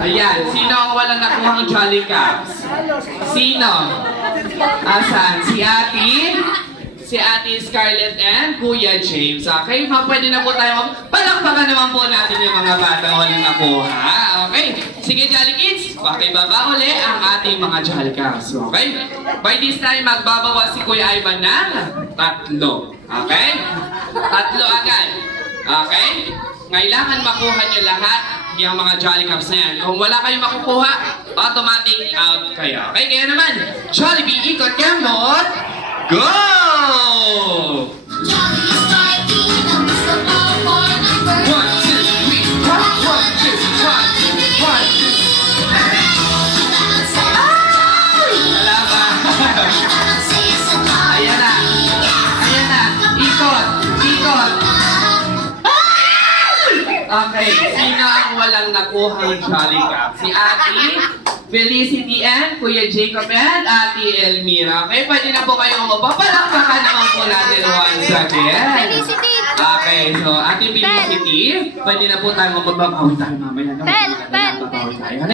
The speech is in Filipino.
Ayan, sino ang walang nakuhang Jolly Caps? Sino? Asan? Si Ate? Si Ate Scarlett and Kuya James. Okay, pwede na po tayo. Palakpakan naman po natin yung mga bata walang nakuha. Okay? Sige, Jolly Kids, pakibaba uli ang ating mga Jolly Caps. Okay? By this time, magbabawas si Kuya Ivan ng 3. Okay? 3 agad. Okay? Kailangan makuha niyo lahat yung mga Jolly Caps na yan. Kung wala kayong makukuha, automatic out kayo. Okay? Kaya naman, Jollibee, ikot kembot, go! Okay, sino ang walang nakuhang Jolly Cap? Si Ate Felicity and Kuya Jacob and Ate Elmira. Okay, pwede na po kayo umapapalakpakan naman po natin once again. Felicity! Okay, so Ate Felicity, pwede na po tayo magbabawi tayo mamaya. Bell!